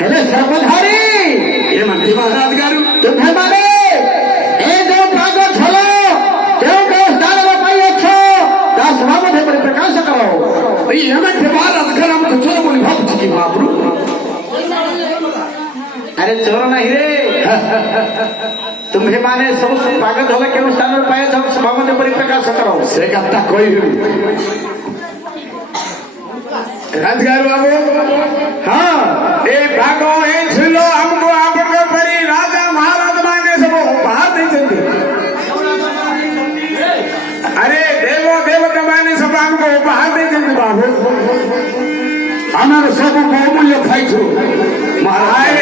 हेले सर्वधारी ये मंत्री महाराज गारू तुम्हें माने जो कागज हलो जो स्थान पाइछ ता सभामध्ये परिप्रकाश करो एमथे बार अधकरम कुचर बोली भाबुछि महाप्रभु। अरे चोर नहीं रे तुम्हें माने सब कागज हलो केउ स्थान पाइछ सभामध्ये परिप्रकाश करो से कथा कहि राजगार बाबू। हाँ ए भागो ए छिलो हमको आपन परी राजा महाराज माने सब उपहार देते। अरे देवो देवता माने सब हमको उपहार देते बाबू। हमारे सब बहुमूल्य खाई छु महाराज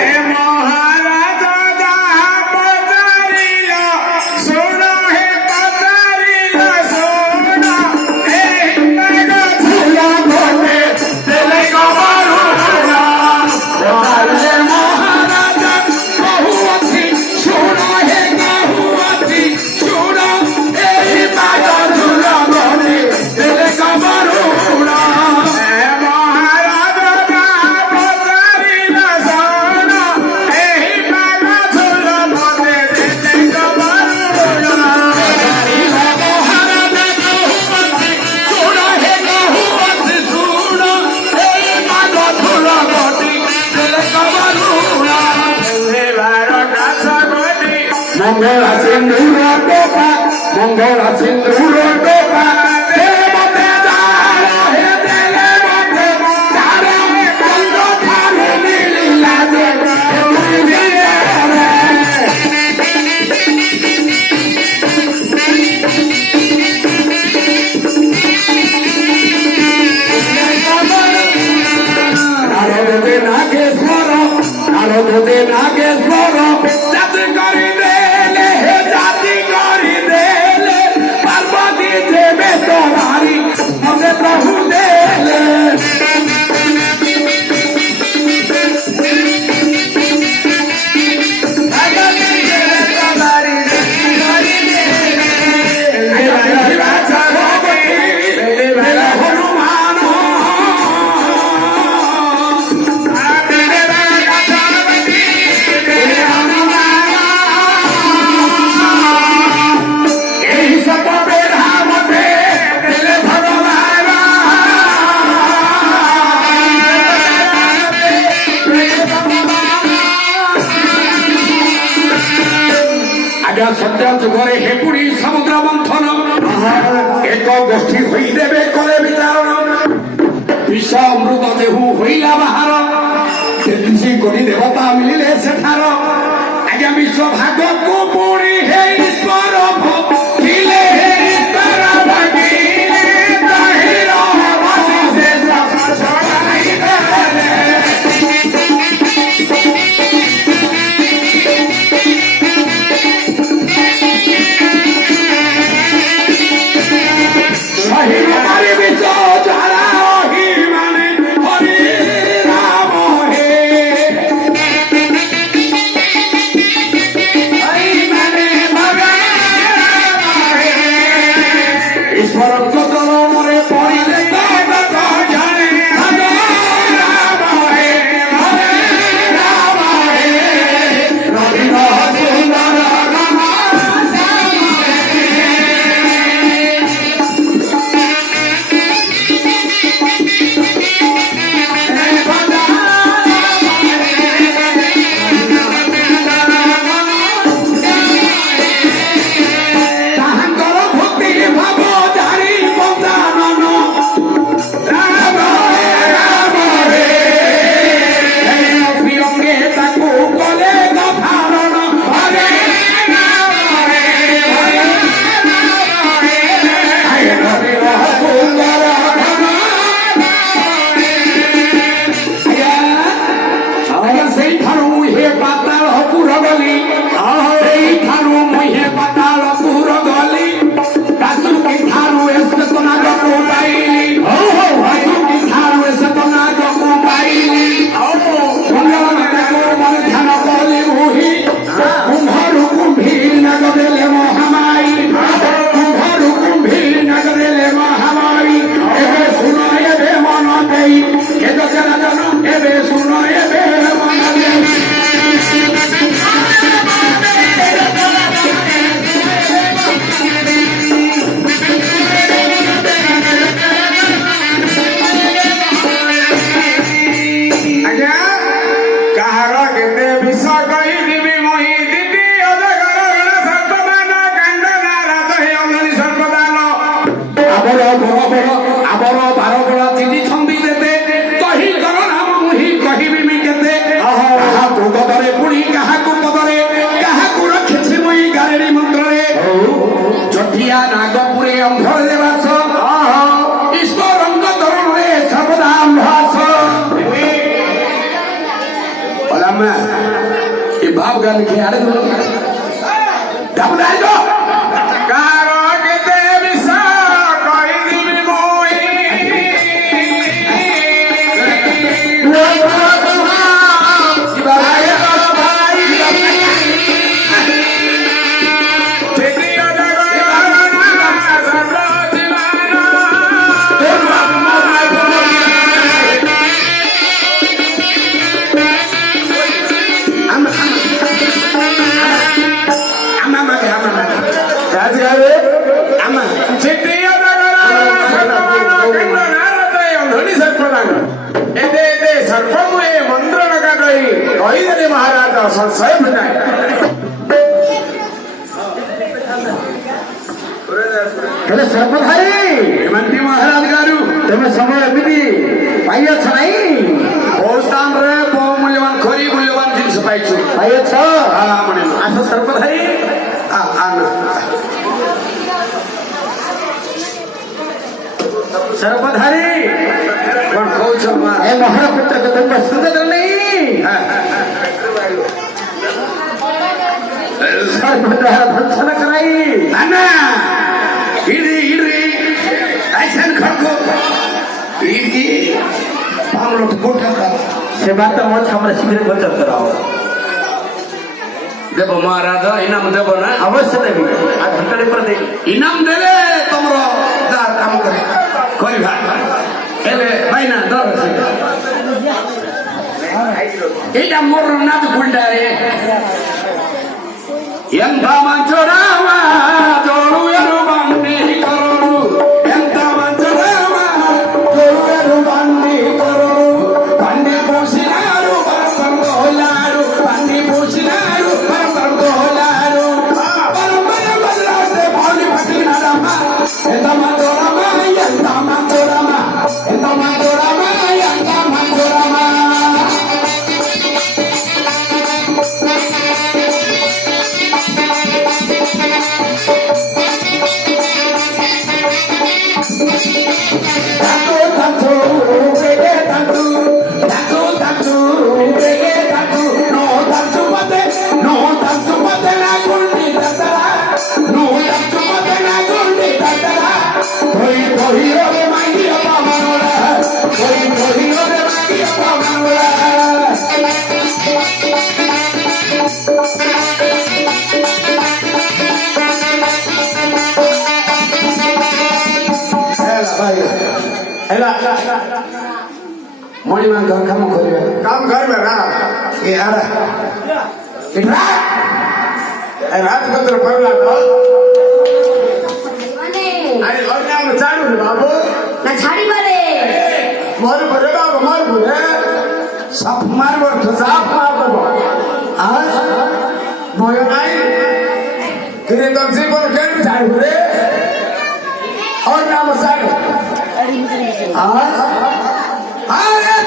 Monggola sindura dopa, Monggola sindura dopa, devote jara he devote jara kanto thare nilila Narode Nageshwara, Narode Nageshwara, jati kari प्रभु देले सत्या जुगरे हेपुड़ी समुद्र मंथन एक गोष्ठी होई देवे करे विचारण विष अमृत जेहू होइला बाहर तेतिसी कोटी देवता मिलिले सेठार आज्ञा विश्व भाग को पुणी हे ईश्वर भोगिले हे ईश्वर भगिले ताहिर मति से सफाई গানকে আরে ডাবলাই গো কারো কেতে বিসা কই দিবি মই महाराज संशय बनाए सर्पधारी मंत्री महाराज गारू तुम्हें समय एमती पाइए नहीं स्थान रे बहु मूल्यवान खरी मूल्यवान जिनस पाइछु पाइए हाँ मने आस सर्पधारी सर्पधारी कौन कहू छ महापुत्र को तुम सुंदर नहीं भत्सन कराई नाना इड्री इड्री ऐसन खड़को इड्री पामलो कोठा का से बात तो मत हमरा शीघ्र बचत कराओ देव महाराज इनाम देव ना अवश्य देवी आज घंटे पर दे इनाम देले तुमरो दा काम करे कोई भाई एले भाई ना दर एटा मोर नाद गुंडारे ಎಂತ ಮಂಚರಾಮ ಜೋರು ಎರು ಬಂಡಿ ಕರೋರು ಎಂತ ಮಂಚರಾಮ ಜೋರು ಎರು ಬಂಡಿ ಕರೋರು ಬಂಡಿ ಪೂಸಿನಾರು ಪರಂಪರಂಗೋಲಾರು ಬಂಡಿ ಪೂಸಿನಾರು ಪರಂಪರಂಗೋಲಾರು ಪರಂಪರ ಬದಲಾತೆ ಪೌಲಿ ಪಟ್ಟಿ ನಡಮ ಎಂತ ಮಂಚರಾಮ ಎಂತ ಮಂಚರಾಮ ಎಂತ ಮಂಚರಾಮ ಎಂತ ಮಂಚರಾಮ मणिमा घर काम करबे ना ए आरा इठा ए रात कतर पडला तो अरे लग्न चालू रे बाबू ना छाडी मारे मार परे बाबू मार परे साप मार वर तो साप मार बाबू आ मोय नाही किरे तमसी पर केन चालू रे और नाम साडू आ अरे